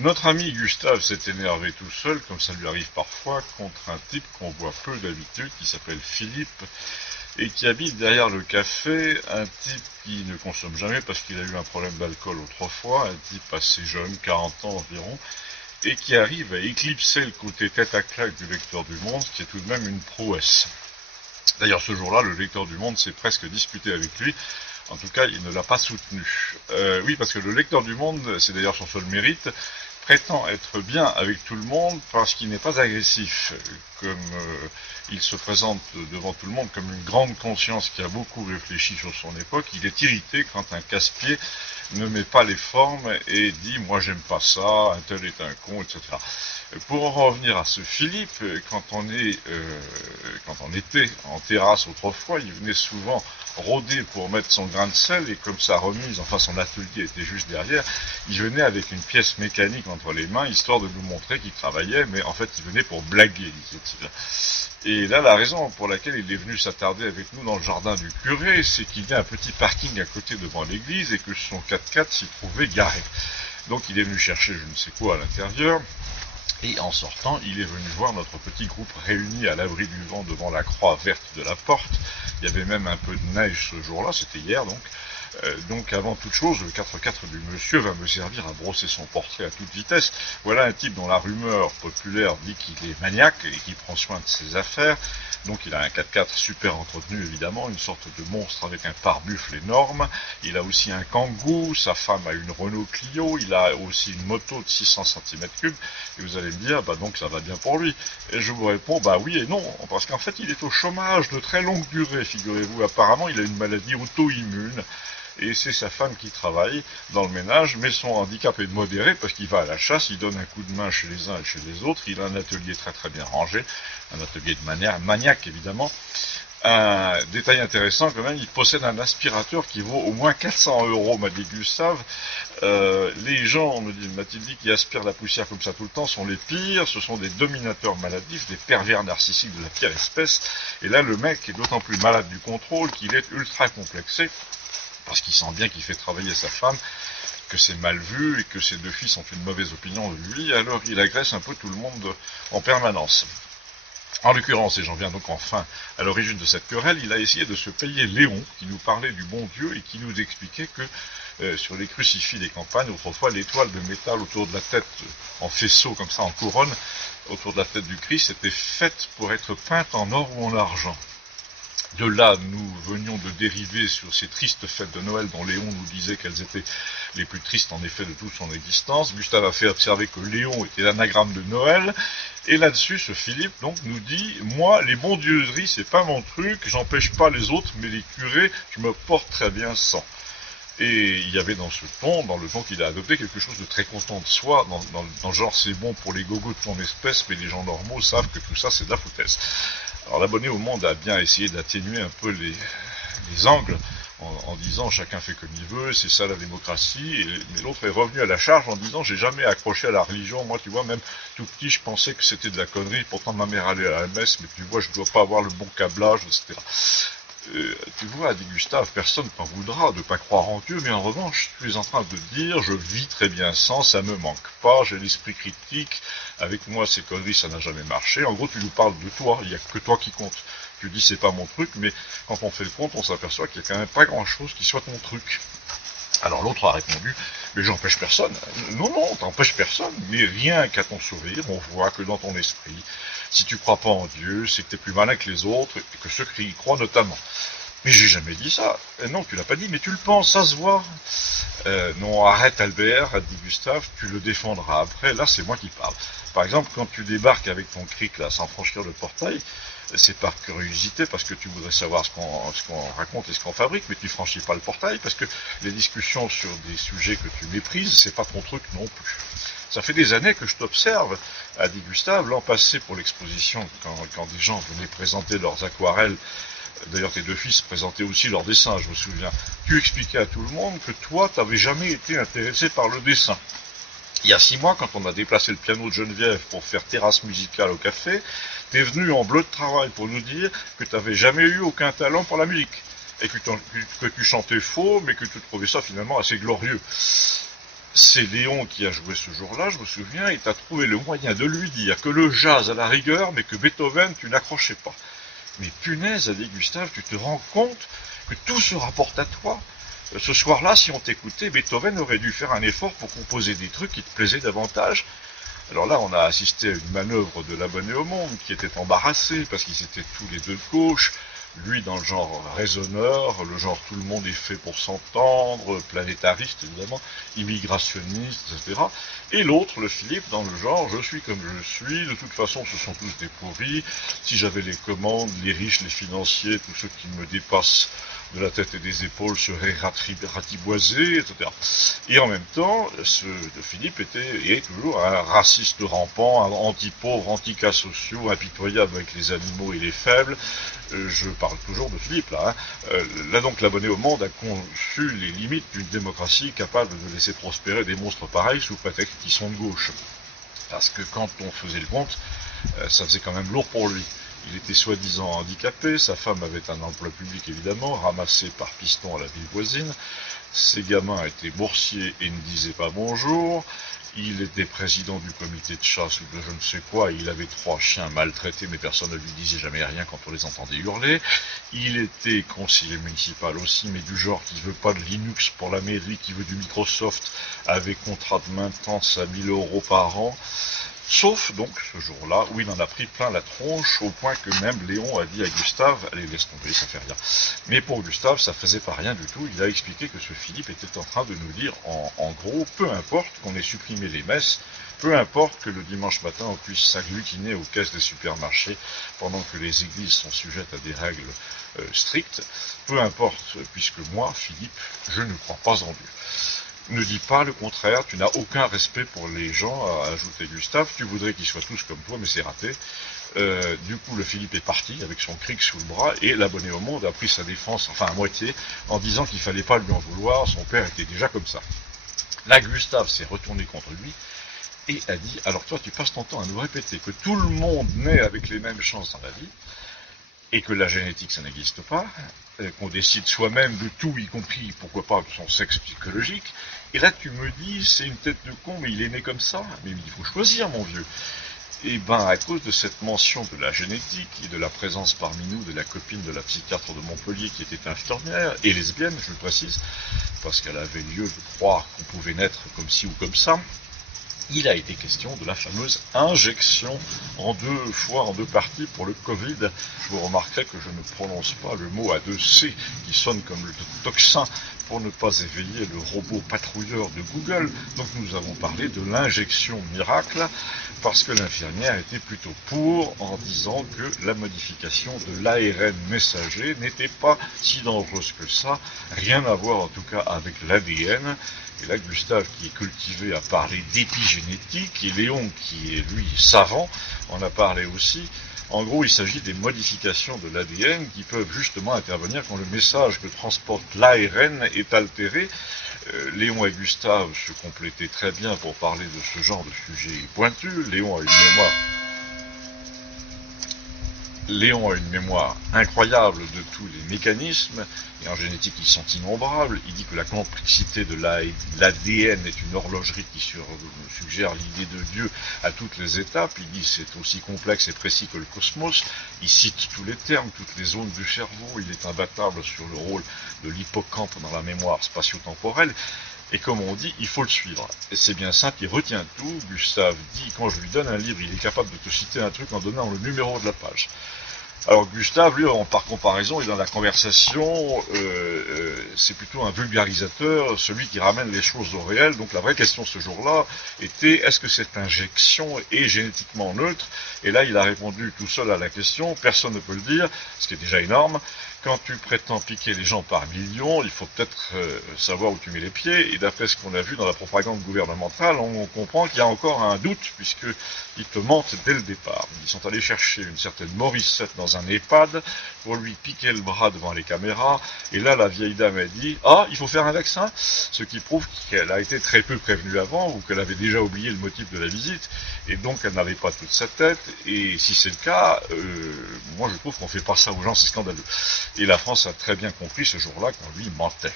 Notre ami Gustave s'est énervé tout seul, comme ça lui arrive parfois, contre un type qu'on voit peu d'habitude, qui s'appelle Philippe, et qui habite derrière le café, un type qui ne consomme jamais parce qu'il a eu un problème d'alcool autrefois, un type assez jeune, 40 ans environ, et qui arrive à éclipser le côté tête à claque du lecteur du Monde, ce qui est tout de même une prouesse. D'ailleurs, ce jour-là, le lecteur du Monde s'est presque disputé avec lui. En tout cas, il ne l'a pas soutenu. Oui, parce que le lecteur du Monde, c'est d'ailleurs son seul mérite, prétend être bien avec tout le monde parce qu'il n'est pas agressif, comme il se présente devant tout le monde comme une grande conscience qui a beaucoup réfléchi sur son époque. Il est irrité quand un casse-pied ne met pas les formes et dit « moi j'aime pas ça, un tel est un con », etc. Pour en revenir à ce Philippe, quand on était en terrasse autrefois, il venait souvent rôder pour mettre son grain de sel, et comme sa remise, enfin son atelier était juste derrière, il venait avec une pièce mécanique entre les mains, histoire de nous montrer qu'il travaillait, mais en fait il venait pour blaguer, disait-il. Et là, la raison pour laquelle il est venu s'attarder avec nous dans le jardin du curé, c'est qu'il y a un petit parking à côté devant l'église et que son 4x4 s'y trouvait garé. Donc il est venu chercher je ne sais quoi à l'intérieur. Et en sortant, il est venu voir notre petit groupe réuni à l'abri du vent devant la croix verte de la porte. Il y avait même un peu de neige ce jour-là, c'était hier donc. Donc avant toute chose, le 4x4 du monsieur va me servir à brosser son portrait à toute vitesse. Voilà un type dont la rumeur populaire dit qu'il est maniaque et qui prend soin de ses affaires. Donc il a un 4x4 super entretenu évidemment, une sorte de monstre avec un pare-buffle énorme. Il a aussi un Kangoo, sa femme a une Renault Clio, il a aussi une moto de 600 cm3. Et vous allez me dire, bah donc ça va bien pour lui. Et je vous réponds, bah oui et non, parce qu'en fait il est au chômage de très longue durée, figurez-vous. Apparemment il a une maladie auto-immune. Et c'est sa femme qui travaille dans le ménage, mais son handicap est modéré parce qu'il va à la chasse, il donne un coup de main chez les uns et chez les autres, il a un atelier très très bien rangé, un atelier de manière maniaque évidemment. Un détail intéressant quand même, il possède un aspirateur qui vaut au moins 400 €, m'a dit Gustave. Les gens, m'a-t-il dit, qui aspirent la poussière comme ça tout le temps sont les pires, ce sont des dominateurs maladifs, des pervers narcissiques de la pire espèce. Et là, le mec est d'autant plus malade du contrôle qu'il est ultra complexé, parce qu'il sent bien qu'il fait travailler sa femme, que c'est mal vu et que ses deux fils ont une mauvaise opinion de lui, alors il agresse un peu tout le monde en permanence. En l'occurrence, et j'en viens donc enfin à l'origine de cette querelle, il a essayé de se payer Léon, qui nous parlait du bon Dieu et qui nous expliquait que sur les crucifix des campagnes, autrefois, l'étoile de métal autour de la tête, en faisceau comme ça, en couronne, autour de la tête du Christ, était faite pour être peinte en or ou en argent. De là, nous venions de dériver sur ces tristes fêtes de Noël dont Léon nous disait qu'elles étaient les plus tristes en effet de toute son existence. Gustave a fait observer que Léon était l'anagramme de Noël. Et là-dessus, ce Philippe donc nous dit « Moi, les bondieuseries, c'est pas mon truc, j'empêche pas les autres, mais les curés, je me porte très bien sans. » Et il y avait dans ce ton, dans le ton qu'il a adopté, quelque chose de très content de soi, dans le genre c'est bon pour les gogos de ton espèce, mais les gens normaux savent que tout ça c'est de la foutaise. Alors l'abonné au Monde a bien essayé d'atténuer un peu les angles en disant chacun fait comme il veut, c'est ça la démocratie, mais l'autre est revenu à la charge en disant j'ai jamais accroché à la religion, moi tu vois même tout petit je pensais que c'était de la connerie, pourtant ma mère allait à la messe, mais tu vois je dois pas avoir le bon câblage, etc. Tu vois, dit Gustave, personne t'en voudra de ne pas croire en Dieu, mais en revanche, tu es en train de dire, je vis très bien sans, ça me manque pas, j'ai l'esprit critique, avec moi ces conneries ça n'a jamais marché. En gros, tu nous parles de toi, il n'y a que toi qui compte. Tu dis c'est pas mon truc, mais quand on fait le compte, on s'aperçoit qu'il n'y a quand même pas grand chose qui soit ton truc. Alors l'autre a répondu, mais j'empêche personne. Non, non, t'empêches personne, mais rien qu'à ton sourire, on voit que dans ton esprit, si tu crois pas en Dieu, c'est que t'es plus malin que les autres, et que ceux qui y croient notamment. Mais j'ai jamais dit ça. Non, tu l'as pas dit, mais tu le penses, ça se voit. Non, arrête Albert, a dit Gustave, tu le défendras après, là c'est moi qui parle. Par exemple, quand tu débarques avec ton cric là, sans franchir le portail, c'est par curiosité, parce que tu voudrais savoir ce qu'on raconte et ce qu'on fabrique, mais tu franchis pas le portail, parce que les discussions sur des sujets que tu méprises, c'est pas ton truc non plus. Ça fait des années que je t'observe, a dit Gustave, l'an passé pour l'exposition, quand des gens venaient présenter leurs aquarelles. D'ailleurs, tes deux fils présentaient aussi leurs dessins, je me souviens. Tu expliquais à tout le monde que toi, tu n'avais jamais été intéressé par le dessin. Il y a 6 mois, quand on a déplacé le piano de Geneviève pour faire terrasse musicale au café, t'es venu en bleu de travail pour nous dire que tu n'avais jamais eu aucun talent pour la musique. Et que tu chantais faux, mais que tu trouvais ça finalement assez glorieux. c'est Léon qui a joué ce jour-là, je me souviens, et t'as trouvé le moyen de lui dire que le jazz à la rigueur, mais que Beethoven, tu n'accrochais pas. Mais punaise, a dit Gustave, tu te rends compte que tout se rapporte à toi. Ce soir-là, si on t'écoutait, Beethoven aurait dû faire un effort pour composer des trucs qui te plaisaient davantage. Alors là, on a assisté à une manœuvre de l'abonné au monde qui était embarrassé parce qu'ils étaient tous les deux de gauche. Lui dans le genre raisonneur, le genre tout le monde est fait pour s'entendre, planétariste évidemment, immigrationniste, etc. Et l'autre, le Philippe, dans le genre je suis comme je suis, de toute façon ce sont tous des pourris, si j'avais les commandes, les riches, les financiers, tous ceux qui me dépassent de la tête et des épaules seraient ratiboisés, etc. Et en même temps, Philippe est toujours un raciste rampant, un anti-pauvre, anti-cas sociaux, impitoyable avec les animaux et les faibles. Je parle toujours de Philippe, là. Là donc, l'abonné au monde a conçu les limites d'une démocratie capable de laisser prospérer des monstres pareils sous prétexte qu'ils sont de gauche. Parce que quand on faisait le compte, ça faisait quand même lourd pour lui. Il était soi-disant handicapé, sa femme avait un emploi public évidemment, ramassé par piston à la ville voisine, ses gamins étaient boursiers et ne disaient pas bonjour, il était président du comité de chasse ou de je ne sais quoi, il avait 3 chiens maltraités mais personne ne lui disait jamais rien quand on les entendait hurler, il était conseiller municipal aussi mais du genre qui veut pas de Linux pour la mairie, qui veut du Microsoft avec contrat de maintenance à 1000 € par an. Sauf donc ce jour-là où il en a pris plein la tronche au point que même Léon a dit à Gustave, allez laisse tomber, ça fait rien. Mais pour Gustave ça faisait pas rien du tout, il a expliqué que ce Philippe était en train de nous dire en gros, peu importe qu'on ait supprimé les messes, peu importe que le dimanche matin on puisse s'agglutiner aux caisses des supermarchés pendant que les églises sont sujettes à des règles strictes, peu importe puisque moi, Philippe, je ne crois pas en Dieu. Ne dis pas le contraire, tu n'as aucun respect pour les gens, a ajouté Gustave, tu voudrais qu'ils soient tous comme toi, mais c'est raté. Du coup, le Philippe est parti avec son cric sous le bras, et l'abonné au monde a pris sa défense, enfin à moitié, en disant qu'il fallait pas lui en vouloir, son père était déjà comme ça. Là, Gustave s'est retourné contre lui, et a dit, alors toi tu passes ton temps à nous répéter que tout le monde naît avec les mêmes chances dans la vie, et que la génétique ça n'existe pas, qu'on décide soi-même de tout, y compris, pourquoi pas, de son sexe psychologique, et là tu me dis, c'est une tête de con, mais il est né comme ça, mais il faut choisir mon vieux. Et ben à cause de cette mention de la génétique et de la présence parmi nous de la copine de la psychiatre de Montpellier qui était infirmière, et lesbienne, je le précise, parce qu'elle avait lieu de croire qu'on pouvait naître comme ci ou comme ça, il a été question de la fameuse injection en 2 fois, en 2 parties pour le Covid. Vous remarquerez que je ne prononce pas le mot à 2 C qui sonne comme le tocsin pour ne pas éveiller le robot patrouilleur de Google. Donc nous avons parlé de l'injection miracle parce que l'infirmière était plutôt pour en disant que la modification de l'ARN messager n'était pas si dangereuse que ça, rien à voir en tout cas avec l'ADN. Et là, Gustave, qui est cultivé, a parlé d'épigénétique, et Léon, qui est, lui, savant, en a parlé aussi. En gros, il s'agit des modifications de l'ADN qui peuvent justement intervenir quand le message que transporte l'ARN est altéré. Léon et Gustave se complétaient très bien pour parler de ce genre de sujet pointu. Léon a une mémoire incroyable de tous les mécanismes, et en génétique ils sont innombrables. Il dit que la complexité de l'ADN est une horlogerie qui suggère l'idée de Dieu à toutes les étapes. Il dit que c'est aussi complexe et précis que le cosmos. Il cite tous les termes, toutes les zones du cerveau. Il est imbattable sur le rôle de l'hippocampe dans la mémoire spatio-temporelle. Et comme on dit, il faut le suivre. Et c'est bien simple, il retient tout. Gustave dit, quand je lui donne un livre, il est capable de te citer un truc en donnant le numéro de la page. Alors Gustave, lui, par comparaison, est dans la conversation, c'est plutôt un vulgarisateur, celui qui ramène les choses au réel. Donc la vraie question ce jour-là était, est-ce que cette injection est génétiquement neutre? Et là, il a répondu tout seul à la question, personne ne peut le dire, ce qui est déjà énorme. Quand tu prétends piquer les gens par millions, il faut peut-être savoir où tu mets les pieds. Et d'après ce qu'on a vu dans la propagande gouvernementale, on comprend qu'il y a encore un doute, puisqu'ils te mentent dès le départ. Ils sont allés chercher une certaine Morissette dans un EHPAD pour lui piquer le bras devant les caméras. Et là, la vieille dame a dit « Ah, il faut faire un vaccin ?» Ce qui prouve qu'elle a été très peu prévenue avant, ou qu'elle avait déjà oublié le motif de la visite, et donc elle n'avait pas toute sa tête. Et si c'est le cas, moi je trouve qu'on fait pas ça aux gens, c'est scandaleux. Et la France a très bien compris ce jour-là qu'on lui mentait.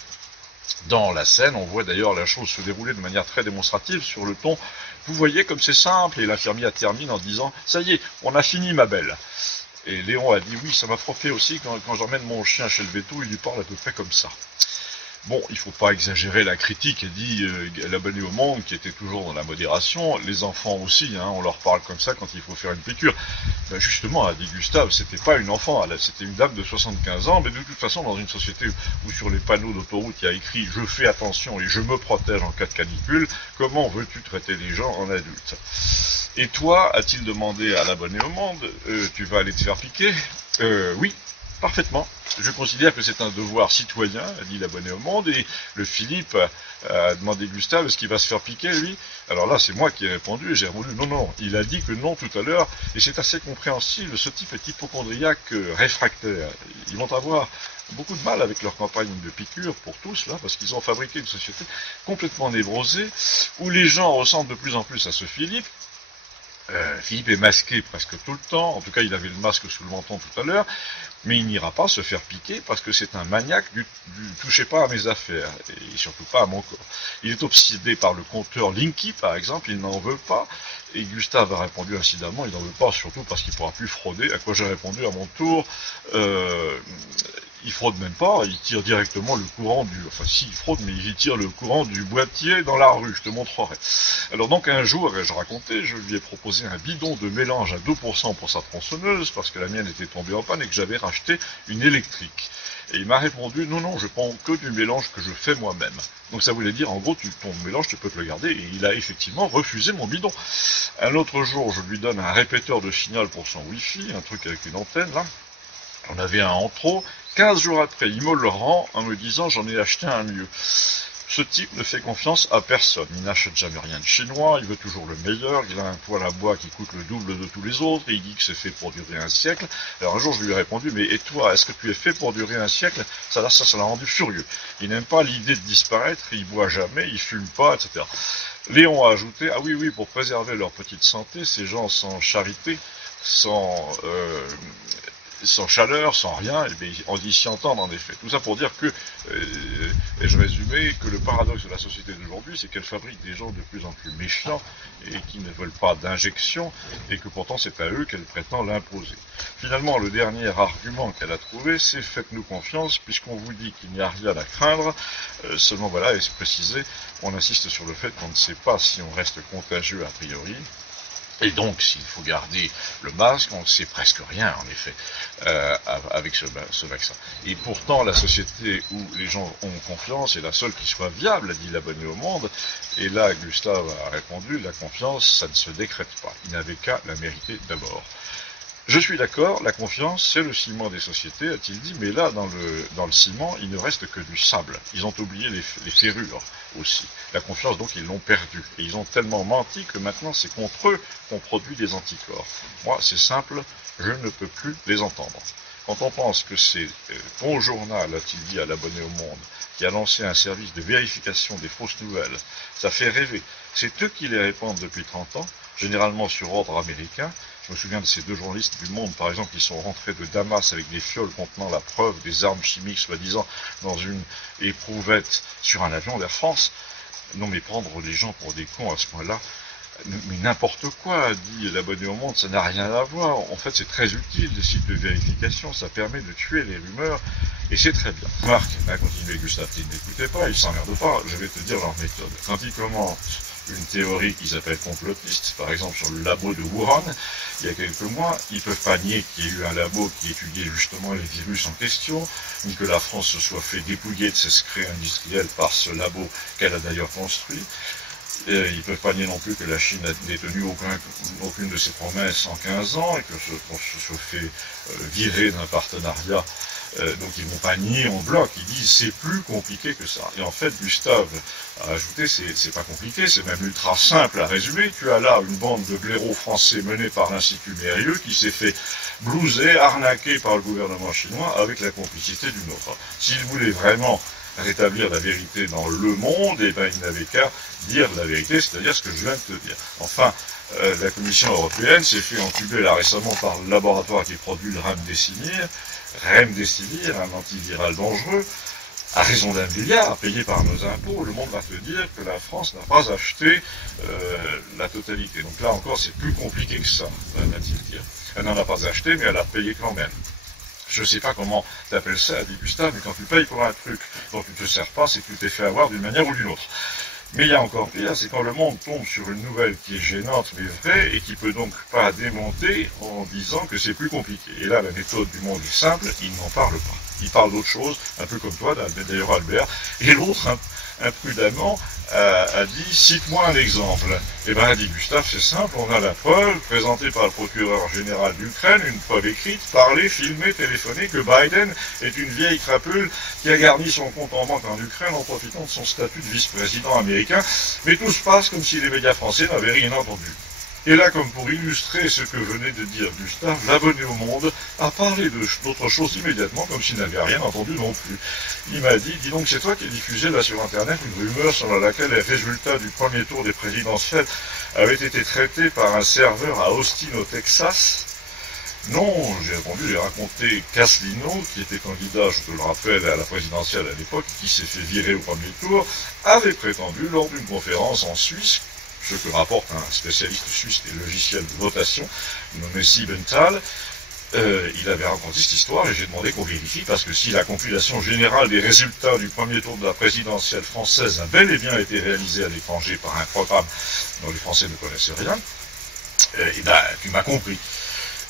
Dans la scène, on voit d'ailleurs la chose se dérouler de manière très démonstrative sur le ton. Vous voyez comme c'est simple, et l'infirmière termine en disant « Ça y est, on a fini ma belle ». Et Léon a dit « Oui, ça m'a frappé aussi, quand j'emmène mon chien chez le véto, il lui parle à peu près comme ça ». Bon, il ne faut pas exagérer la critique, et dit l'abonné au Monde, qui était toujours dans la modération, les enfants aussi, on leur parle comme ça quand il faut faire une piqûre. Ben justement, a dit Gustave, c'était pas une enfant, c'était une dame de 75 ans, mais de toute façon, dans une société où sur les panneaux d'autoroute, il y a écrit « Je fais attention et je me protège en cas de canicule », comment veux-tu traiter les gens en adultes? Et toi, a-t-il demandé à l'abonné au Monde, tu vas aller te faire piquer? Oui. Parfaitement. Je considère que c'est un devoir citoyen, a dit l'abonné au Monde, et le Philippe a demandé Gustave, est-ce qu'il va se faire piquer, lui? Alors là, c'est moi qui ai répondu, et j'ai répondu non. Il a dit que non tout à l'heure, et c'est assez compréhensible, ce type est hypocondriaque réfractaire. Ils vont avoir beaucoup de mal avec leur campagne de piqûre pour tous, là, parce qu'ils ont fabriqué une société complètement névrosée, où les gens ressemblent de plus en plus à ce Philippe. Philippe est masqué presque tout le temps, en tout cas il avait le masque sous le menton tout à l'heure, mais il n'ira pas se faire piquer parce que c'est un maniaque du touchez pas à mes affaires, et surtout pas à mon corps. Il est obsédé par le compteur Linky par exemple, il n'en veut pas, et Gustave a répondu incidemment, il n'en veut pas surtout parce qu'il ne pourra plus frauder, à quoi j'ai répondu à mon tour, il fraude même pas, il tire directement le courant enfin si, il fraude, mais il tire le courant du boîtier dans la rue, je te montrerai. Alors donc un jour, ai-je raconté, je lui ai proposé un bidon de mélange à 2% pour sa tronçonneuse, parce que la mienne était tombée en panne et que j'avais racheté une électrique. Et il m'a répondu, non, je prends que du mélange que je fais moi-même. Donc ça voulait dire, en gros, ton mélange, tu peux te le garder, et il a effectivement refusé mon bidon. Un autre jour, je lui donne un répéteur de signal pour son Wi-Fi, un truc avec une antenne, là. On avait un en trop. 15 jours après, il me le rend en me disant j'en ai acheté un mieux. Ce type ne fait confiance à personne. Il n'achète jamais rien de chinois, il veut toujours le meilleur, il a un poêle à bois qui coûte le double de tous les autres, et il dit que c'est fait pour durer un siècle. Alors un jour, je lui ai répondu, mais et toi, est-ce que tu es fait pour durer un siècle? Ça l'a rendu furieux. Il n'aime pas l'idée de disparaître, il boit jamais, il fume pas, etc. Léon a ajouté, ah oui, pour préserver leur petite santé, ces gens sans charité, sans chaleur, sans rien, on dit s'y entendre en effet. Tout ça pour dire que, et je résumais, que le paradoxe de la société d'aujourd'hui, c'est qu'elle fabrique des gens de plus en plus méfiants et qui ne veulent pas d'injection, et que pourtant c'est à eux qu'elle prétend l'imposer. Finalement, le dernier argument qu'elle a trouvé, c'est faites-nous confiance, puisqu'on vous dit qu'il n'y a rien à craindre, seulement voilà, et c'est précisé, on insiste sur le fait qu'on ne sait pas si on reste contagieux a priori, et donc, s'il faut garder le masque, on ne sait presque rien, en effet, avec ce vaccin. Et pourtant, la société où les gens ont confiance est la seule qui soit viable, a dit l'abonné au Monde. Et là, Gustave a répondu, la confiance, ça ne se décrète pas. Il n'avait qu'à la mériter d'abord. Je suis d'accord, la confiance, c'est le ciment des sociétés, a-t-il dit, mais là, dans le ciment, il ne reste que du sable. Ils ont oublié les ferrures aussi. La confiance, donc, ils l'ont perdue. Et ils ont tellement menti que maintenant, c'est contre eux qu'on produit des anticorps. Moi, c'est simple, je ne peux plus les entendre. Quand on pense que c'est ton journal, a-t-il dit à l'abonné au Monde, qui a lancé un service de vérification des fausses nouvelles, ça fait rêver. C'est eux qui les répandent depuis 30 ans, généralement sur ordre américain. Je me souviens de ces deux journalistes du Monde, par exemple, qui sont rentrés de Damas avec des fioles contenant la preuve des armes chimiques, soi-disant, dans une éprouvette sur un avion d'Air France. Non mais prendre les gens pour des cons à ce point-là, mais n'importe quoi, dit l'abonné au Monde, ça n'a rien à voir. En fait, c'est très utile, les sites de vérification, ça permet de tuer les rumeurs, et c'est très bien. Marc, a continué Gustave, il n'écoutait pas, il s'emmerde pas, je vais te dire leur méthode. Quand ils commentent une théorie qui s'appelle complotiste, par exemple sur le labo de Wuhan, il y a quelques mois, ils ne peuvent pas nier qu'il y ait eu un labo qui étudiait justement les virus en question, ni que la France se soit fait dépouiller de ses secrets industriels par ce labo qu'elle a d'ailleurs construit. Ils ne peuvent pas nier non plus que la Chine n'a détenu aucune de ses promesses en 15 ans et qu'on se soit fait virer d'un partenariat. Donc ils ne vont pas nier en bloc, ils disent c'est plus compliqué que ça. Et en fait, Gustave a ajouté, c'est pas compliqué, c'est même ultra simple à résumer. Tu as là une bande de blaireaux français menée par l'Institut Mérieux qui s'est fait blouser, arnaquer par le gouvernement chinois avec la complicité d'une autre. S'ils voulaient vraiment rétablir la vérité dans le monde, et ben il n'avait qu'à dire la vérité, c'est-à-dire ce que je viens de te dire. Enfin, la Commission européenne s'est fait entuber là récemment par le laboratoire qui produit le remdesivir, un antiviral dangereux, à raison d'1 milliard payé par nos impôts, le monde va te dire que la France n'a pas acheté la totalité. Donc là encore, c'est plus compliqué que ça, va-t-il dire. Elle n'en a pas acheté, mais elle a payé quand même. Je ne sais pas comment tu appelles ça, dit Gustave, mais quand tu payes pour un truc dont tu ne te sers pas, c'est que tu t'es fait avoir d'une manière ou d'une autre. Mais il y a encore pire, c'est quand le monde tombe sur une nouvelle qui est gênante mais vraie et qui peut donc pas démonter en disant que c'est plus compliqué. Et là, la méthode du monde est simple, il n'en parle pas. Il parle d'autre chose, un peu comme toi, d'ailleurs Albert. Et l'autre, imprudemment, a dit « cite-moi un exemple ». Eh bien, a dit Gustave, c'est simple, on a la preuve, présentée par le procureur général d'Ukraine, une preuve écrite, parlée, filmée, téléphonée, que Biden est une vieille crapule qui a garni son compte en banque en Ukraine en profitant de son statut de vice-président américain. Mais tout se passe comme si les médias français n'avaient rien entendu. Et là, comme pour illustrer ce que venait de dire Gustave, l'abonné au Monde a parlé d'autre chose immédiatement, comme s'il n'avait rien entendu non plus. Il m'a dit, dis donc, c'est toi qui diffusais là sur Internet une rumeur selon laquelle les résultats du premier tour des présidentielles avaient été traités par un serveur à Austin, au Texas. Non, j'ai répondu, j'ai raconté qu'Asselineau, qui était candidat, je te le rappelle, à la présidentielle à l'époque, qui s'est fait virer au premier tour, avait prétendu lors d'une conférence en Suisse, ce que rapporte un spécialiste suisse des logiciels de votation, nommé Siebenthal, il avait raconté cette histoire et j'ai demandé qu'on vérifie parce que si la compilation générale des résultats du premier tour de la présidentielle française a bel et bien été réalisée à l'étranger par un programme dont les Français ne connaissaient rien, eh ben, tu m'as compris.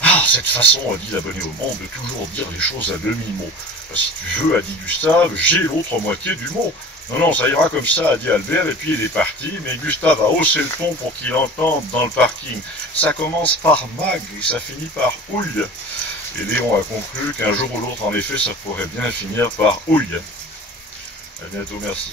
Ah, cette façon, dit l'abonné au Monde, de toujours dire les choses à demi-mot. Si tu veux, a dit Gustave, j'ai l'autre moitié du mot. Non, non, ça ira comme ça, a dit Albert, et puis il est parti, mais Gustave a haussé le ton pour qu'il entende dans le parking. Ça commence par mag, et ça finit par ouille. Et Léon a conclu qu'un jour ou l'autre, en effet, ça pourrait bien finir par ouille. À bientôt, merci.